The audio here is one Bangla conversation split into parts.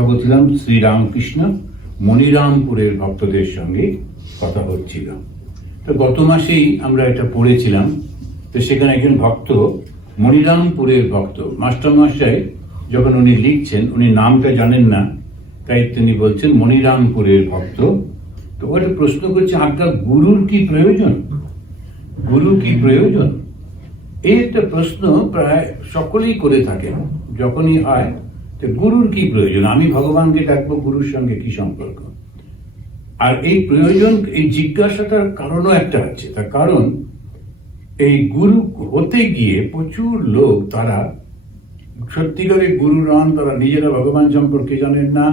কথা বলছিলাম শ্রীরামকৃষ্ণ মনিরামপুরের ভক্তদের সঙ্গে কথা হচ্ছিল। তো গত মাসেই আমরা এটা পড়েছিলাম। তো সেখানে একজন ভক্ত, মনিরামপুরের ভক্ত, মাস্টারমশাই যখন উনি লিখছেন, উনি নামটা জানেন না, তাই তিনি বলছেন মনিরামপুরের ভক্ত। তো ওটা প্রশ্ন করছে, আপনার গুরুর কি প্রয়োজন? গুরু কি প্রয়োজন? এই একটা প্রশ্ন প্রায় সকলেই করে থাকেন যখনই হয়, তো গুরুর কি প্রয়োজন? আমি ভগবানকে ডাকবো, গুরুর সঙ্গে কি সম্পর্ক? আর এই প্রয়োজন, এই জিজ্ঞাসাটার কারণও একটা আছে। তার কারণ এই গুরু হতে গিয়ে প্রচুর লোক, তারা সত্যিকারের গুরু নন, তারা নিজেরা ভগবান সম্পর্কে জানেন না,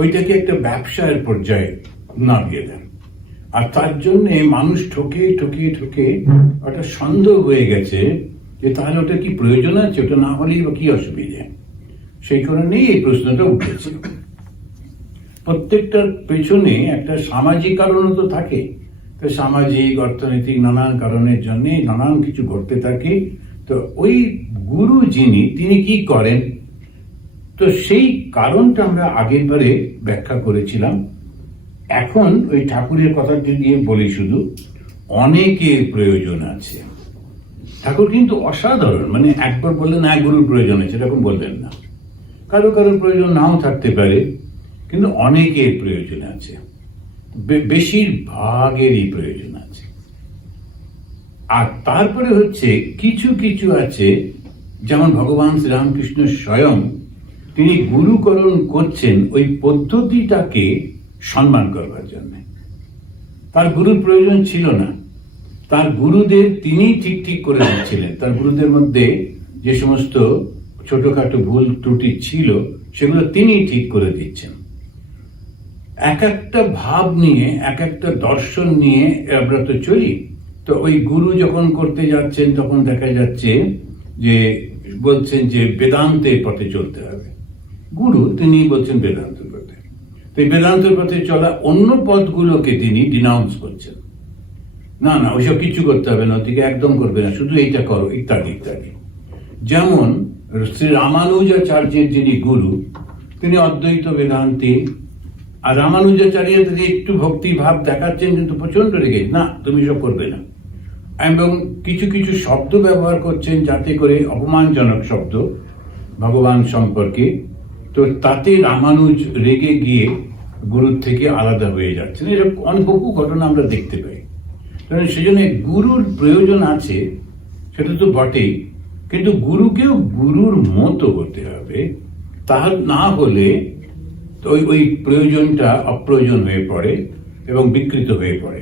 ওইটাকে একটা ব্যবসায়ের পর্যায়ে নামিয়ে দেন। আর তার জন্য মানুষ ঠকে ঠকে ঠকে ওটা সন্দেহ হয়ে গেছে যে তাহলে ওটা কি প্রয়োজন আছে, ওটা না হলেই বা কি অসুবিধে। সেই কারণেই এই প্রশ্নটা উঠেছে। প্রত্যেকটার পেছনে একটা সামাজিক কারণও তো থাকে। তো সামাজিক, অর্থনৈতিক নানান কারণের জন্য নানান কিছু ঘটতে থাকে। তো ওই গুরু যিনি, তিনি কি করেন? তো সেই কারণটা আমরা আগের বারে ব্যাখ্যা করেছিলাম। এখন ওই ঠাকুরের কথাটি দিয়ে বলি শুধু, অনেকের প্রয়োজন আছে। ঠাকুর কিন্তু অসাধারণ, মানে একবার বললেন এক গুরুর প্রয়োজন আছে এরকম বললেন না। কারো কারোর প্রয়োজন নাও থাকতে পারে, কিন্তু অনেকের প্রয়োজন আছে, বেশিরভাগেরই প্রয়োজন আছে। আর তারপরে হচ্ছে কিছু কিছু আছে, যেমন ভগবান শ্রীরামকৃষ্ণ স্বয়ং তিনি গুরুকরণ করছেন ওই পদ্ধতিটাকে সম্মান করবার জন্য। তার গুরুর প্রয়োজন ছিল না, তার গুরুদের তিনি ঠিক ঠিক করে দিচ্ছিলেন। তার গুরুদের মধ্যে যে সমস্ত ছোটখাটো ভুল ত্রুটি ছিল সেগুলো তিনি ঠিক করে দিচ্ছেন। এক একটা ভাব নিয়ে, এক একটা দর্শন নিয়ে আমরা তো চলি। তো ওই গুরু যখন করতে যাচ্ছেন তখন দেখা যাচ্ছে যে বলছেন যে বেদান্তের পথে চলতে হবে। গুরু তিনি বলছেন বেদান্তের পথে। তো এই বেদান্তের পথে চলা অন্য পথগুলোকে তিনি ডিনাউন্স করছেন। না না, ওইসব কিছু করতে হবে না, ওদিকে একদম করবে না, শুধু এইটা করো, ইত্যাদি ইত্যাদি। যেমন শ্রী রামানুজাচার্যের যিনি গুরু, তিনি অদ্বৈত বেদান্তি। আর রামানুজাচার্য তিনি একটু ভক্তি ভাব দেখাচ্ছেন, কিন্তু প্রচন্ড রেগে, না তুমি সব করবে না। এবং কিছু কিছু শব্দ ব্যবহার করছেন যাতে করে অপমানজনক শব্দ ভগবান সম্পর্কে। তো তাতে রামানুজ রেগে গিয়ে গুরুর থেকে আলাদা হয়ে যাচ্ছেন। এরকম অনেক বহু ঘটনা আমরা দেখতে পাই। কারণ সেজন্য গুরুর প্রয়োজন আছে, সেটা তো বটেই, কিন্তু গুরুকেও গুরুর মতো হতে হবে। তা না হলে ওই প্রয়োজনটা অপ্রয়োজন হয়ে পড়ে এবং বিকৃত হয়ে পড়ে।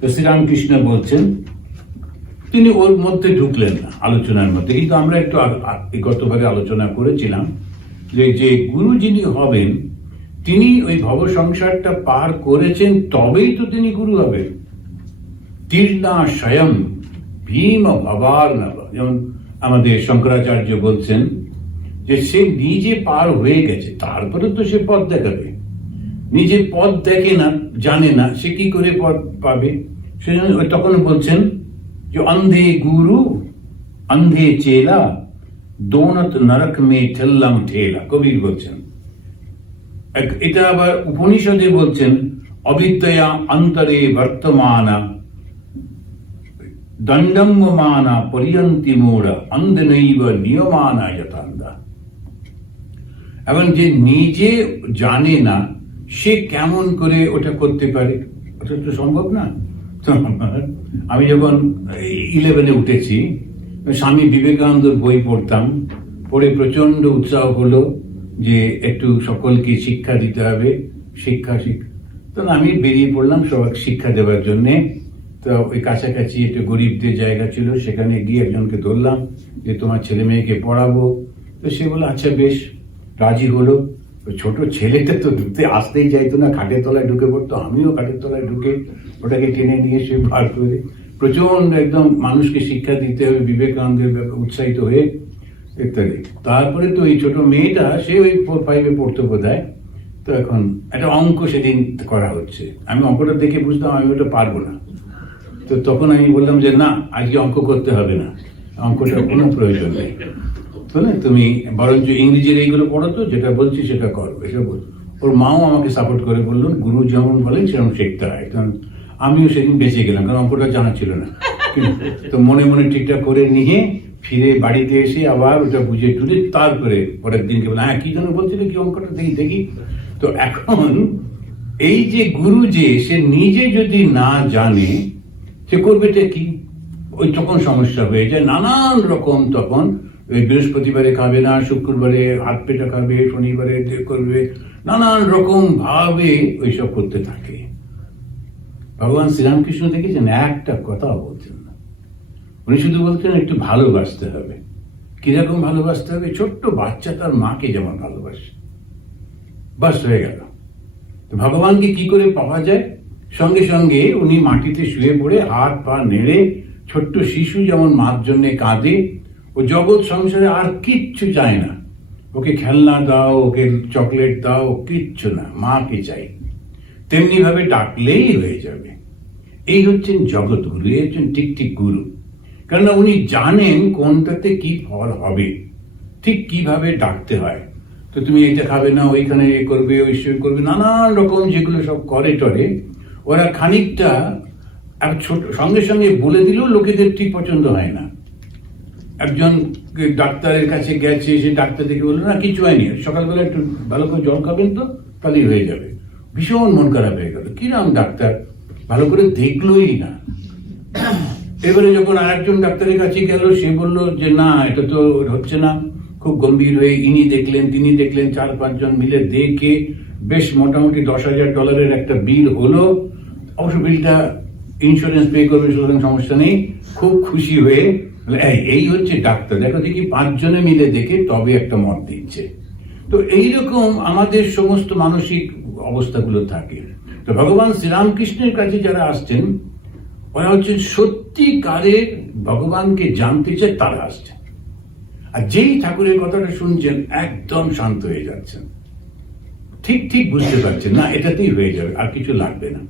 তো শ্রীরামকৃষ্ণ বলছেন, তিনি ওর মধ্যে ঢুকলেন না আলোচনার মধ্যে। কিন্তু আমরা একটু গতভাবে আলোচনা করেছিলাম যে গুরু যিনি হবেন, তিনি ওই ভব সংসারটা পার করেছেন, তবেই তো তিনি গুরু হবেন। তীর্ণা স্বয়ং ভীম ভবার নব, যেমন আমাদের শঙ্করাচার্য বলছেন যে সে নিজে পার হয়ে গেছে, তারপরে তো সে পথ দেখাবে। নিজে পথ দেখে না, জানে না, সে কি করে পথ পাবে? সেজন্য তখন বলছেন যে অন্ধে গুরু অন্ধে চেলা দোনত নরক মে ঠেললাম ঠেলা, কবির বলছেন। এটা আবার উপনিষদে বলছেন, অবিদ্যয়া অন্তরে বর্তমানা দণ্ডম্যমানা পরিয়ন্তি মোড়া অন্ধনৈব নিয়মানা যথান্দা। এবং যে নিজে জানে না, সে কেমন করে ওটা করতে পারে? ওটা তো সম্ভব না। আমি যখন 11-এ উঠেছি, স্বামী বিবেকানন্দর বই পড়তাম, পড়ে প্রচন্ড উৎসাহ হলো যে একটু সকলকে শিক্ষা দিতে হবে, শিক্ষা। তো আমি বেরিয়ে পড়লাম সবাইকে শিক্ষা দেওয়ার জন্যে। তো ওই কাছাকাছি একটা গরিবদের জায়গা ছিল, সেখানে গিয়ে একজনকে ধরলাম যে তোমার ছেলে মেয়েকে পড়াবো। তো সে বললো আচ্ছা বেশ, রাজি হলো। ছোট ছেলেটা তো ঢুকতে আসতেই চাইতো না, খাটের তলায় ঢুকে পড়তো। আমিও খাটের তলায় ঢুকে ওটাকে টেনে নিয়ে সে বার করে প্রচন্ড একদম মানুষকে শিক্ষা দিতে হবে বিবেকানন্দের উৎসাহিত হয়ে ইত্যাদি। তারপরে তো এই ছোট মেয়েটা, সে ওই 4-5-এ পড়তো বোধহয়। তো এখন একটা অঙ্ক সেদিন করা হচ্ছে, আমি অঙ্কটা দেখে বুঝতাম আমি ওটা পারবো না। তো তখন আমি বললাম যে না, আজকে অঙ্ক করতে হবে না, অঙ্কটার কোনো প্রয়োজন নেই। বুঝলেন, তুমি বরঞ্চ ইংরেজির এইগুলো পড়ো, তো যেটা বলছি সেটা করো, এসব বল। ওর মাও আমাকে সাপোর্ট করে বললো গুরু যেমন বলেন সেরকম শিখতে হয়। কারণ আমিও সেদিন বেঁচে গেলাম, কারণ অঙ্কটা জানা ছিল না। তো মনে মনে ঠিকঠাক করে নিয়ে ফিরে বাড়িতে এসে আবার ওটা বুঝে টুঝে তারপরে পরের দিনকে বলে, হ্যাঁ কি যেন বলছিলে, কি অঙ্কটা দেখি দেখি। তো এখন এই যে গুরু যে সে নিজে যদি না জানে সে করবেটা কি, ওই তখন সমস্যা হয়ে যায় নানান রকম। তখন ওই বৃহস্পতিবারে খাবে না, শুক্রবারে হাত পেটা খাবে, শনিবারে করবে, নানান রকম ভাবে ওইসব করতে থাকে। ভগবান শ্রীরামকৃষ্ণ দেখেছেন একটা কথা বলছেন না, উনি শুধু বলছেন একটু ভালোবাসতে হবে। কিরকম ভালোবাসতে হবে? ছোট্ট বাচ্চা তার মাকে যেমন ভালোবাসে, বাস হয়ে গেল। ভগবানকে কি করে পাওয়া যায়? সঙ্গে সঙ্গে উনি মাটিতে শুয়ে পড়ে হাত পা নেড়ে, ছোট্ট শিশু যেমন মার জন্য কাঁদে, ও জগৎ সংসারে আর কিচ্ছু চায় না, ওকে খেলনা দাও, ওকে চকলেট দাও, কিচ্ছু না, মাকে চাই। তেমনি ভাবে ডাকলেই হয়ে যাবে। এই হচ্ছেন জগৎ গুরু, এই হচ্ছেন ঠিক ঠিক গুরু। কেননা উনি জানেন কোনটাতে কি ফল হবে, ঠিক কিভাবে ডাকতে হয়। তো তুমি এটা খাবে না, ওইখানে এ করবে, ওই সে করবে, নানান রকম যেগুলো সব করে টরে, ওরা খানিকটা ছোট সঙ্গে সঙ্গে বলে দিলেও লোকেদের ঠিক পছন্দ হয় না। একজন ডাক্তারের কাছে গেছে, সে ডাক্তার দেখে বললো না কিছু হয়নি, সকালবেলা একটু ভালো করে জল খাবেন তো তাহলেই হয়ে যাবে। ভীষণ মন খারাপ হয়ে গেল, কিরাম ডাক্তার, ভালো করে দেখলোই না। এবারে যখন আরেকজন ডাক্তারের কাছে গেল, সে বলল যে না এটা তো হচ্ছে না, খুব গম্ভীর হয়ে ইনি দেখলেন, তিনি দেখলেন, 4-5 জন মিলে দেখে বেশ মোটামুটি $10,000 একটা বিল হলো। অবশ্য বিলটা ইন্স্যুরেন্স পে করবে, সুতরাং সমস্যা নেই। খুব খুশি হয়ে এই হচ্ছে ডাক্তার, দেখো দেখি 5 জনে মিলে দেখে তবে একটা মত দিচ্ছে। তো এইরকম আমাদের সমস্ত মানসিক অবস্থাগুলো থাকে। তো ভগবান শ্রীরামকৃষ্ণের কাছে যারা আসছেন ওরা হচ্ছেন সত্যিকারের ভগবানকে জানতে চায়, তারা আসছেন। আর যেই ঠাকুরের কথাটা শুনছেন একদম শান্ত হয়ে যাচ্ছেন, ঠিক ঠিক বুঝতে পারছেন না এটাতেই হয়ে যাবে, আর কিছু লাগবে না।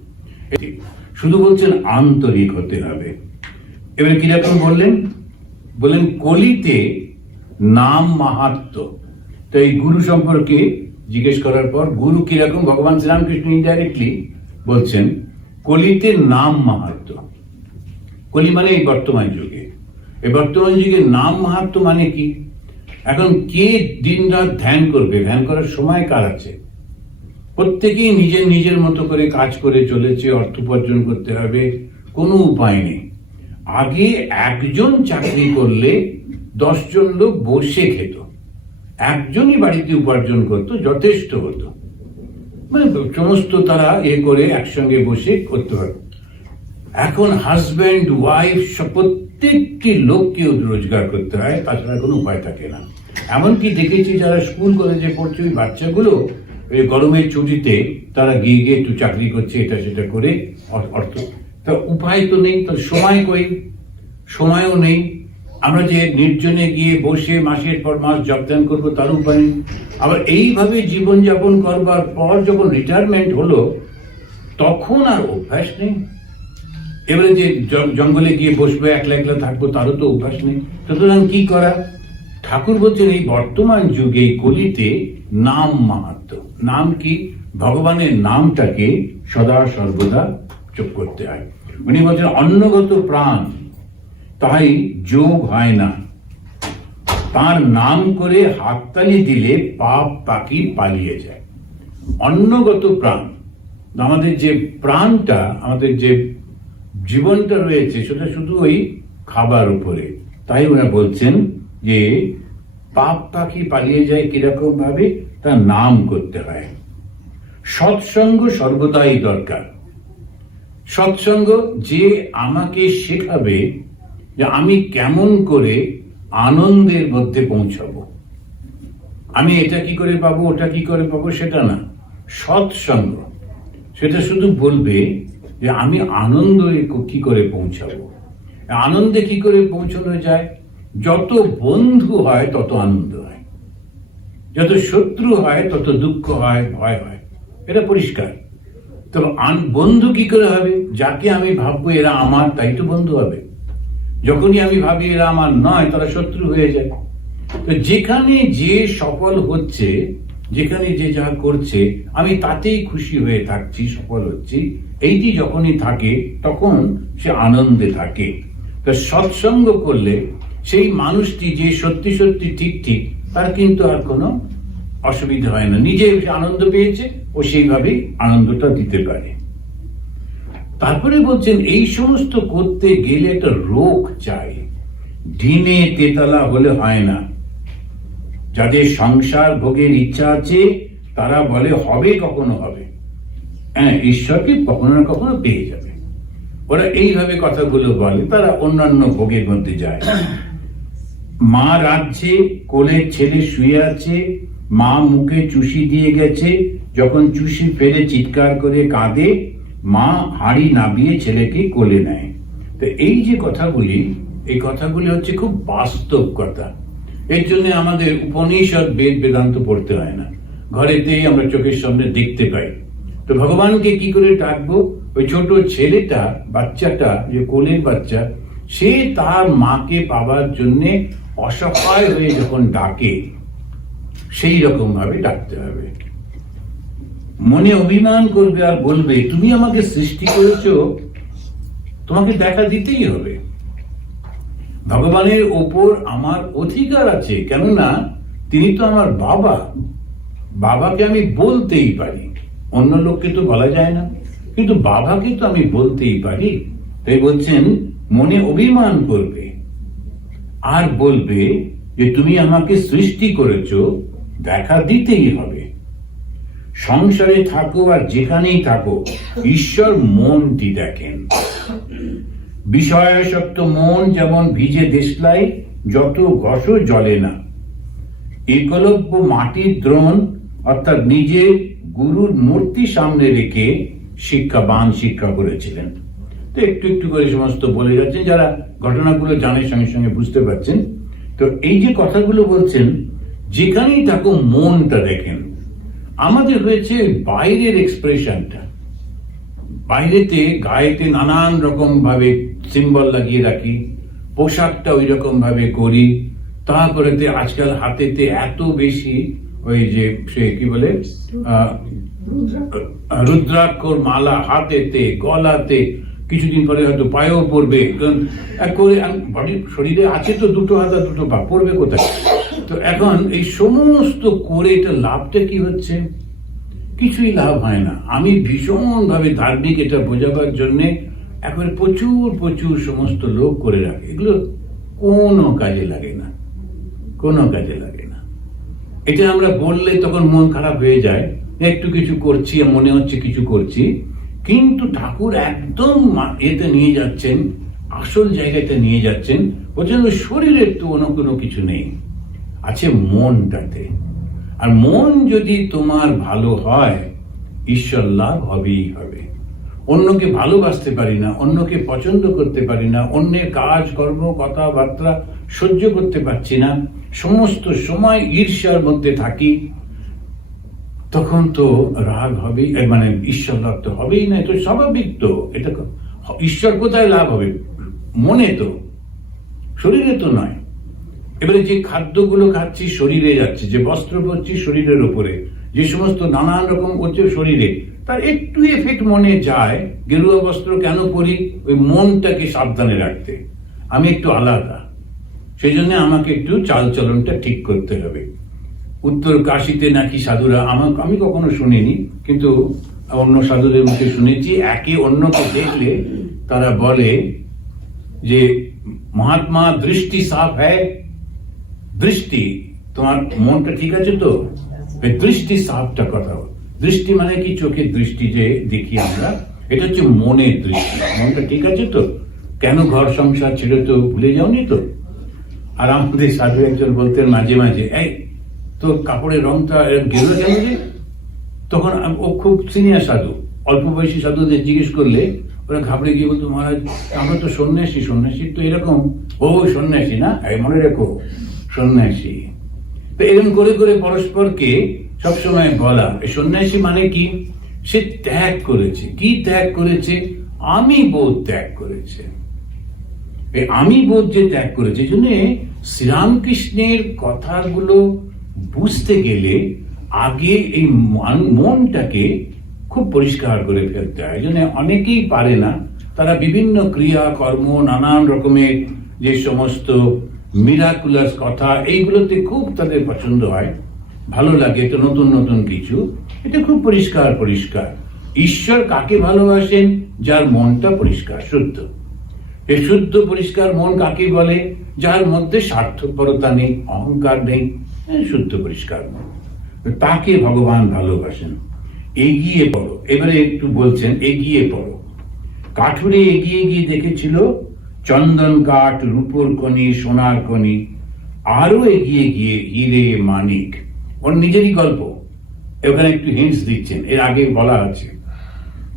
শুধু বলছেন আন্তরিক হতে হবে। এবার কিরকম বললেন? বললেন কলিতে নাম মাহাত্ম্য। তো এই গুরু সম্পর্কে জিজ্ঞেস করার পর গুরু কিরকম, ভগবান শ্রীরামকৃষ্ণ ইনডাইরেক্টলি বলছেন কলিতে নাম মাহাত্ম্য। কলি মানে এই বর্তমান যুগে, এই বর্তমান যুগে নাম মাহাত্ম্য মানে কি? এখন কে দিন রাত ধ্যান করবে? ধ্যান করার সময় কার আছে? প্রত্যেকেই নিজের নিজের মতো করে কাজ করে চলেছে, অর্থ উপার্জন করতে হবে, কোনো উপায় নেই। আগে একজন চাকরি করলে 10 জন লোক বসে খেত, একজনই বাড়িতে উপার্জন করত, যথেষ্ট হতো, মানে সমস্ত তারা করে একসঙ্গে বসে করতে পারত। এখন হাজব্যান্ড ওয়াইফ প্রত্যেকটি লোককে রোজগার করতে হয়, তাছাড়া কোনো উপায় থাকে না। এমনকি দেখেছি যারা স্কুল কলেজে পড়ছে ওই বাচ্চাগুলো গরমের ছুটিতে তারা গিয়ে গিয়ে একটু চাকরি করছে, এটা সেটা করে অর্থ, তা উপায় তো নেই, তার সময় কই, সময়ও নেই। আমরা যে নির্জনে গিয়ে বসে মাসের পর মাস জবদান করবো তার উপায় নেই। আবার এইভাবে জীবনযাপন করবার পর যখন রিটায়ারমেন্ট হলো তখন আর অভ্যাস নেই। এবারে যে জঙ্গলে গিয়ে বসবে, একলা একলা থাকবো, তারও তো অভ্যাস নেই। সুতরাং কি করা? ঠাকুর বলছেন এই বর্তমান যুগে কলিতে নাম মাহাত্ম্য। নাম কি? ভগবানের নামটাকে সদা সর্বদা চোখ করতে হয়। উনি বলছেন অন্নগত প্রাণ তাই যোগ হয় না, তার নাম করে হাততালি দিলে পাপ পাখি পালিয়ে যায়। অন্নগত প্রাণ, আমাদের যে প্রাণটা, আমাদের যে জীবনটা রয়েছে সেটা শুধু ওই খাবার উপরে। তাই ওরা বলছেন যে পাপ পাখি পালিয়ে যায় কিরকম ভাবে? তার নাম করতে হয়। সৎসঙ্গ সর্বদাই দরকার। সৎসঙ্গ যে আমাকে শেখাবে যে আমি কেমন করে আনন্দের মধ্যে পৌঁছাবো, আমি এটা কি করে পাবো, ওটা কি করে পাবো, সেটা না। সৎসঙ্গ সেটা শুধু বলবে যে আমি আনন্দে কি করে পৌঁছাবো। আনন্দে কি করে পৌঁছানো যায়? যত বন্ধু হয় তত আনন্দ হয়, যত শত্রু হয় তত দুঃখ হয়, ভয় হয়, এটা পরিষ্কার। তো বন্ধু কি করে হবে? যাকে আমি ভাববো এরা আমার, তাই তো বন্ধু হবে। যখনই আমি ভাবি এরা আমার নয়, তারা শত্রু হয়ে যায়। তো যেখানে যে সফল হচ্ছে, যেখানে যে যা করছে, আমি তাতেই খুশি হয়ে থাকছি, সফল হচ্ছি, এইটি যখনই থাকে তখন সে আনন্দে থাকে। তো সৎসঙ্গ করলে সেই মানুষটি যে সত্যি সত্যি ঠিক ঠিক, তার কিন্তু আর কোনো অসুবিধা হয় না, নিজে আনন্দ পেয়েছে ও সেইভাবেই আনন্দটা দিতে পারে। তারপরে বলছেন এই সমস্ত করতে গেলে একটা রোগ চাই, ডিমে তেতলা হলে হয় না। যাদের সংসার ভোগের ইচ্ছা আছে তারা বলে হবে, কখনো হবে, হ্যাঁ ঈশ্বরকে কখনো না কখনো পেয়ে যাবে, ওরা এইভাবে কথাগুলো বলে, তারা অন্যান্য ভোগের মধ্যে যায়। মা রাঁধছে, কোলের ছেলে শুয়ে আছে, মা মুখে চুষি দিয়ে গেছে, যখন চুষি ফেলে চিৎকার করে কাঁদে, মা হাঁড়ি নাবিয়ে ছেলেকে কোলে নেয়। তো এই যে কথাগুলি, এই কথাগুলি হচ্ছে খুব বাস্তব কথা। এর জন্য আমাদের উপনিষদ বেদ বেদান্ত পড়তে হয় না, ঘরেতেই আমরা চোখের সামনে দেখতে পাই। তো ভগবানকে কি করে ডাকবো? ওই ছোট ছেলেটা, বাচ্চাটা, যে কোলের বাচ্চা, সে তার মাকে পাবার জন্যে অসহায় হয়ে যখন ডাকে, সেই রকম ভাবে ডাকতে হবে। মনে অভিমান করবে আর বলবে তুমি আমাকে সৃষ্টি করেছো, তোমাকে দেখা দিতেই হবে। ভগবানের ওপর আমার অধিকার আছে, কেননা তিনি তো আমার বাবা, বাবাকে আমি বলতেই পারি, অন্য লোককে তো বলা যায় না, কিন্তু বাবাকে তো আমি বলতেই পারি। তাই বলছেন মনে অভিমান করবে আর বলবে যে তুমি আমাকে সৃষ্টি করেছো, দেখা দিতেই হবে। সংসারে থাকো আর যেখানেই থাকো, ঈশ্বর মনটি দেখেন। বিষয়াসক্ত মন যেমন ভিজে দেশলাই, যত ঘষো জলে না। একলব্য মাটির দ্রোণ, অর্থাৎ নিজের গুরুর মূর্তি সামনে রেখে শিক্ষা করেছিলেন। তো একটু একটু করে সমস্ত বলে যাচ্ছেন, যারা ঘটনাগুলো জানের সঙ্গে সঙ্গে বুঝতে পারছেন। তো এই যে কথাগুলো বলছেন, যেখানেই থাকো মনটা দেখেন। আমাদের হয়েছে বাইরের এক্সপ্রেশনটা, বাইরেতে গায়েতে নানান রকম ভাবে সিম্বল লাগিয়ে রাখি, পোশাকটা ওই রকম ভাবে করি, তারপরেতে আজকাল হাতেতে এত বেশি ওই যে সে কি বলে রুদ্রাক্ষর মালা, হাতেতে, গলাতে, কিছুদিন পরে হয়তো পায়েও পড়বে, শরীরে আছে তো দুটো হাত আর দুটো পা, পড়বে কোথায়? তো এখন এই সমস্ত করে এটা লাভটা কি হচ্ছে? কিছুই লাভ হয় না। আমি ভীষণ ভাবে ধার্মিক এটা বোঝাবার জন্য একবারে প্রচুর প্রচুর সমস্ত লোক করে রাখে, এগুলো কোনো কাজে লাগে না, কোনো কাজে লাগে না। এটা আমরা বললে তখন মন খারাপ হয়ে যায়, একটু কিছু করছি, মনে হচ্ছে কিছু করছি, কিন্তু ঠাকুর একদম এতে নিয়ে যাচ্ছেন, আসল জায়গাতে নিয়ে যাচ্ছেন। বলছেন ওই শরীরের তো কোনো কিছু নেই, আছে মনটাতে। আর মন যদি তোমার ভালো হয়, ঈশ্বর লাভ হবেই হবে। অন্যকে ভালোবাসতে পারি না, অন্যকে পছন্দ করতে পারি না, অন্যের কাজ কর্ম কথাবার্তা সহ্য করতে পারছি না, সমস্ত সময় ঈর্ষার মধ্যে থাকি, তখন তো রাগ হবেই, মানে ঈশ্বর লাভ তো হবেই না। এটা স্বাভাবিক। তো এটা ঈশ্বর কোথায় লাভ হবে? মনে তো, শরীরে তো নয়। এবারে যে খাদ্যগুলো খাচ্ছি শরীরে যাচ্ছে, যে বস্ত্র পরছি শরীরের উপরে, যে সমস্ত নানান রকম করছে শরীরে, তার একটু এফেক্ট মনে যায়। গেরুয়া বস্ত্র কেন পরি? ওই মনটাকে সাবধানে রাখতে। আমি একটু আলাদা, সেই জন্য আমাকে একটু চালচলনটা ঠিক করতে হবে। উত্তর কাশীতে নাকি সাধুরা, আমি কখনো শুনিনি, কিন্তু অন্য সাধুদের মুখে শুনেছি, একে অন্যকে দেখলে তারা বলে যে মহাত্মা দৃষ্টি সাফ হ্যায়। দৃষ্টি, তোমার মনটা ঠিক আছে তো? দৃষ্টি সাফটা কথা। দৃষ্টি মানে কি? চোখের দৃষ্টি যে দেখি আমরা, এটা হচ্ছে মনের দৃষ্টি। মনটা ঠিক আছে তো? কেন ঘর সংসার ছেড়ে তো ভুলে যাওনি তো? আর আমাদের সাধু একজন বলতেন মাঝে মাঝে, এই তোর কাপড়ের রংটা গেরুয়া কেন যে? তখন ও খুব সিনিয়র সাধু, অল্প বয়সী সাধুদের জিজ্ঞেস করলে ওরা ঘাবড়ে গিয়ে বলতো, মহারাজ আমরা তো সন্ন্যাসী, সন্ন্যাসী তো এরকম। ও সন্ন্যাসী না, মনে রেখো সন্ন্যাসী। তো এরকম করে করে পরস্পরকে সবসময় বলা। সন্ন্যাসী মানে কি? সে ত্যাগ করেছে। কি ত্যাগ করেছে? আমি বোধ ত্যাগ করেছে। আমি বোধ যে ত্যাগ করেছে, জন্য শ্রীরামকৃষ্ণের কথাগুলো বুঝতে গেলে আগে এই মনটাকে খুব পরিষ্কার করে ফেলতে হয়। এই জন্য অনেকেই পারে না, তারা বিভিন্ন ক্রিয়া কর্ম, নানান রকমের যে সমস্ত মিরাকুলাস কথা, এইগুলোতে খুব তাদের পছন্দ হয়, ভালো লাগে, তো নতুন নতুন কিছু। এটা খুব পরিষ্কার পরিষ্কার। ঈশ্বর কাকে ভালোবাসেন? যার মনটা পরিষ্কার, শুদ্ধ। এই শুদ্ধ পরিষ্কার মন কাকে বলে? যার মধ্যে স্বার্থপরতা নেই, অহংকার নেই, শুদ্ধ পরিষ্কার মন, তাকে ভগবান ভালোবাসেন। এগিয়ে পড়ো, এবারে একটু বলছেন এগিয়ে পড়ো। কাঠুরে এগিয়ে গিয়ে দেখেছিল চন্দন কাঠ, রূপোর খনি, সোনার খনি, আরো এগিয়ে গিয়ে হিরে মানিক। ওর নিজেরই গল্প, এখানে একটু হিন্টস দিচ্ছেন, এর আগে বলা আছে।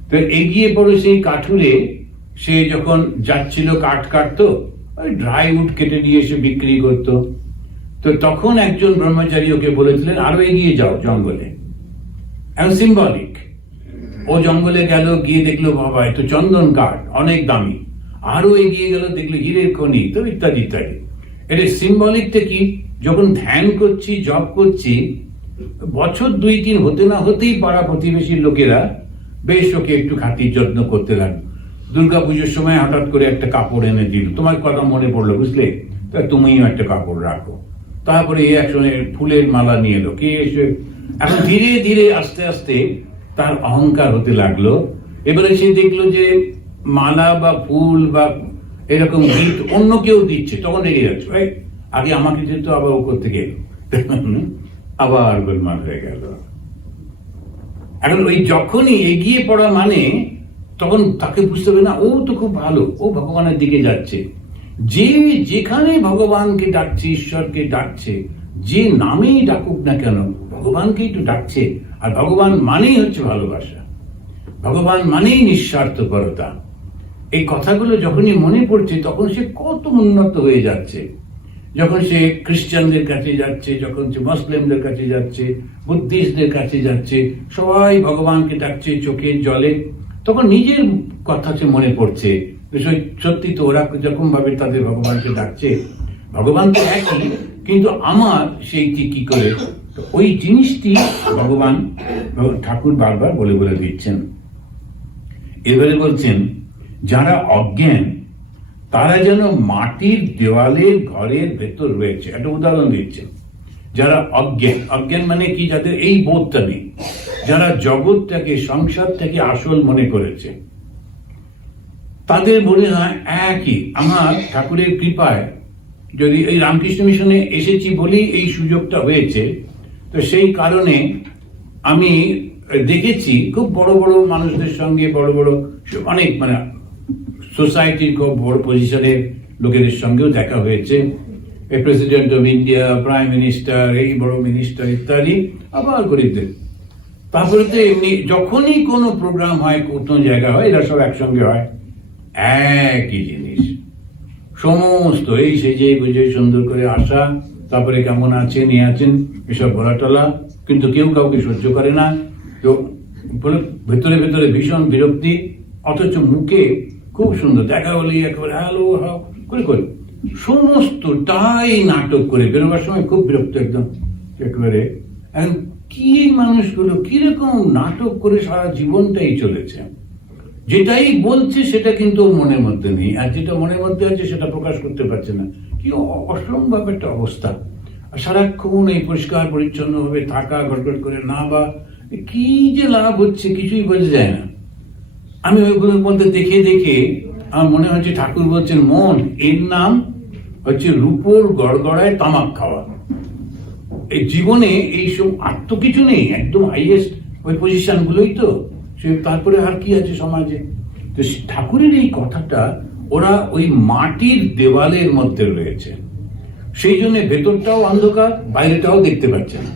তো এগিয়ে পড়ো সেই কাঠুরে, সে যখন যাচ্ছিল কাঠ কাটতো, ওই ড্রাই উড কেটে নিয়ে এসে বিক্রি করতো। তো তখন একজন ব্রহ্মচারী ওকে বলেছিলেন আরো এগিয়ে যাও জঙ্গলে। এখন সিম্বলিক, ও জঙ্গলে গেল, গিয়ে দেখলো বাবা এ তো চন্দন কাঠ, অনেক দামি। আরো এগিয়ে গেল, দেখলো হীরের খনি, তো ইত্যাদি ইত্যাদি। এটা সিম্বলিকটা কি? যখন ধ্যান করছি, জপ করছি, বছর 2-3 হতে না হতেই পাড়া প্রতিবেশীর লোকেরা বেশ ওকে একটু খাতির যত্ন করতে লাগলো। দুর্গাপুজোর সময় হঠাৎ করে একটা কাপড় এনে দিল, তোমার কথা মনে পড়লো, বুঝলে, তা তুমিও একটা কাপড় রাখো। তারপরে একসঙ্গে ফুলের মালা নিয়ে এলো, কে এসে। এখন ধীরে ধীরে আস্তে আস্তে তার অহংকার হতে লাগলো। এবারে সে দেখলো যে মালা বা ফুল বা এরকম গিফট অন্য কেউ দিচ্ছে, তখন রেগে যাচ্ছে, আগে আমাকে দিত, আবার ও করতে গেল, আবার গোলমাল হয়ে গেল। এখন ওই যখনই এগিয়ে পড়া মানে, তখন তাকে বুঝতে হবে না ও তো খুব ভালো, ও ভগবানের দিকে যাচ্ছে। যে যেখানে ভগবানকে ডাকছে, ঈশ্বরকে ডাকছে, যে নামেই ডাকুক না কেন, ভগবানকেই তো ডাকছে। আর ভগবান মানেই হচ্ছে ভালোবাসা, ভগবান মানেই নিঃস্বার্থপরতা। এই কথাগুলো যখনই মনে পড়ছে, তখন সে কত উন্নত হয়ে যাচ্ছে। যখন সে খ্রিস্টানদের কাছে যাচ্ছে, যখন সে মুসলিমদের কাছে যাচ্ছে, বুদ্ধিস্টদের কাছে যাচ্ছে, সবাই ভগবানকে ডাকছে চোখের জলে, তখন নিজের কথা সে মনে পড়ছে, সত্যি তো ওরা যখন ভাবে তাদের ভগবানকে ডাকছে, ভগবান তো একই, কিন্তু আমার সেইটি কি করে, ওই জিনিসটি ভগবান ঠাকুর বারবার বলে বলে দিচ্ছেন। এবারে বলছেন যারা অজ্ঞান তারা যেন মাটির দেওয়ালের ঘরের ভেতর রয়েছে। একটা উদাহরণ দিচ্ছেন, যারা অজ্ঞান, অজ্ঞান মানে কি? যাদের এই বোধটা নেই, যারা জগৎটাকে, সংসারটাকে আসল মনে করেছে, তাদের মনে হয় একই। আমার ঠাকুরের কৃপায় যদি এই রামকৃষ্ণ মিশনে এসেছি বলেই এই সুযোগটা হয়েছে, তো সেই কারণে আমি দেখেছি খুব বড় বড় মানুষদের সঙ্গে, বড় বড় অনেক মানে সোসাইটির খুব বড় পজিশনের লোকেদের সঙ্গেও দেখা হয়েছে। এই president of India, prime minister, এই বড় মিনিস্টার ইত্যাদি, আবার গরিবদের। তারপরে তো এমনি যখনই কোনো প্রোগ্রাম হয়, কোনো জায়গা হয়, এরা সব একসঙ্গে হয়, একই জিনিস, সমস্ত এই সেজে বুঝে সুন্দর করে আসা, তারপরে কেমন আছেন, নিয়ে আছেন, এসব বলা টলা, কিন্তু কেউ কাউকে সহ্য করে না। তো ভেতরে ভেতরে ভীষণ বিরক্তি, অথচ মুখে খুব সুন্দর, দেখা হলেই একেবারে হ্যালো হাও করে করে সমস্তটাই নাটক করে বেরোবার সময় খুব বিরক্ত একদম একেবারে। এখন কি মানুষগুলো কিরকম নাটক করে সারা জীবনটাই চলেছে, যেটাই বলছে সেটা কিন্তু ওর মনের মধ্যে নেই, আর যেটা মনের মধ্যে আছে সেটা প্রকাশ করতে পারছে না। কি অসম্ভব একটা অবস্থা। সারাক্ষণ এই পরিষ্কার পরিচ্ছন্ন ভাবে থাকা, গড়গড় করে না, বা কি যে লাভ হচ্ছে কিছুই বোঝা যায় না। আমি ওইগুলোর মধ্যে দেখে দেখে আমার মনে হচ্ছে ঠাকুর বলছেন মন, এর নাম হচ্ছে রূপোর গড়গড়ায় তামাক খাওয়া। এই জীবনে এইসব আর তো কিছু নেই, একদম হাইয়েস্ট ওই পজিশন গুলোই তো, সে তারপরে আর কি আছে সমাজে। তো ঠাকুরের এই কথাটা, ওরা ওই মাটির দেওয়ালের মধ্যে রয়েছে, সেই জন্য ভেতরটাও অন্ধকার, বাইরেটাও দেখতে পাচ্ছে না।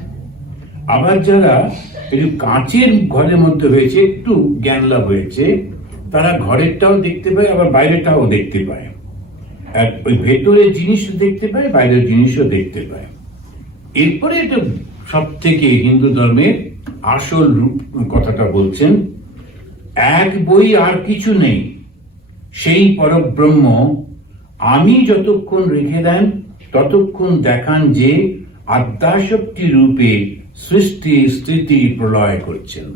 আবার যারা এই কাঁচের ঘরের মধ্যে রয়েছে, একটু জ্ঞান লাভ হয়েছে, তারা ঘরেরটাও দেখতে পায়, আবার বাইরেটাও দেখতে পায়। আর ওই ভেতরের জিনিসও দেখতে পায়, বাইরের জিনিসও দেখতে পায়। এরপরে এটা সব থেকে হিন্দু ধর্মের আসল রূপ কথাটা বলছেন, এক বই আর কিছু নেই, সেই পরব্রহ্ম আমি যতক্ষণ রেখে দেন ততক্ষণ দেখান যে আদ্যাশক্তি রূপে সৃষ্টি স্থিতি প্রলয় করছেন।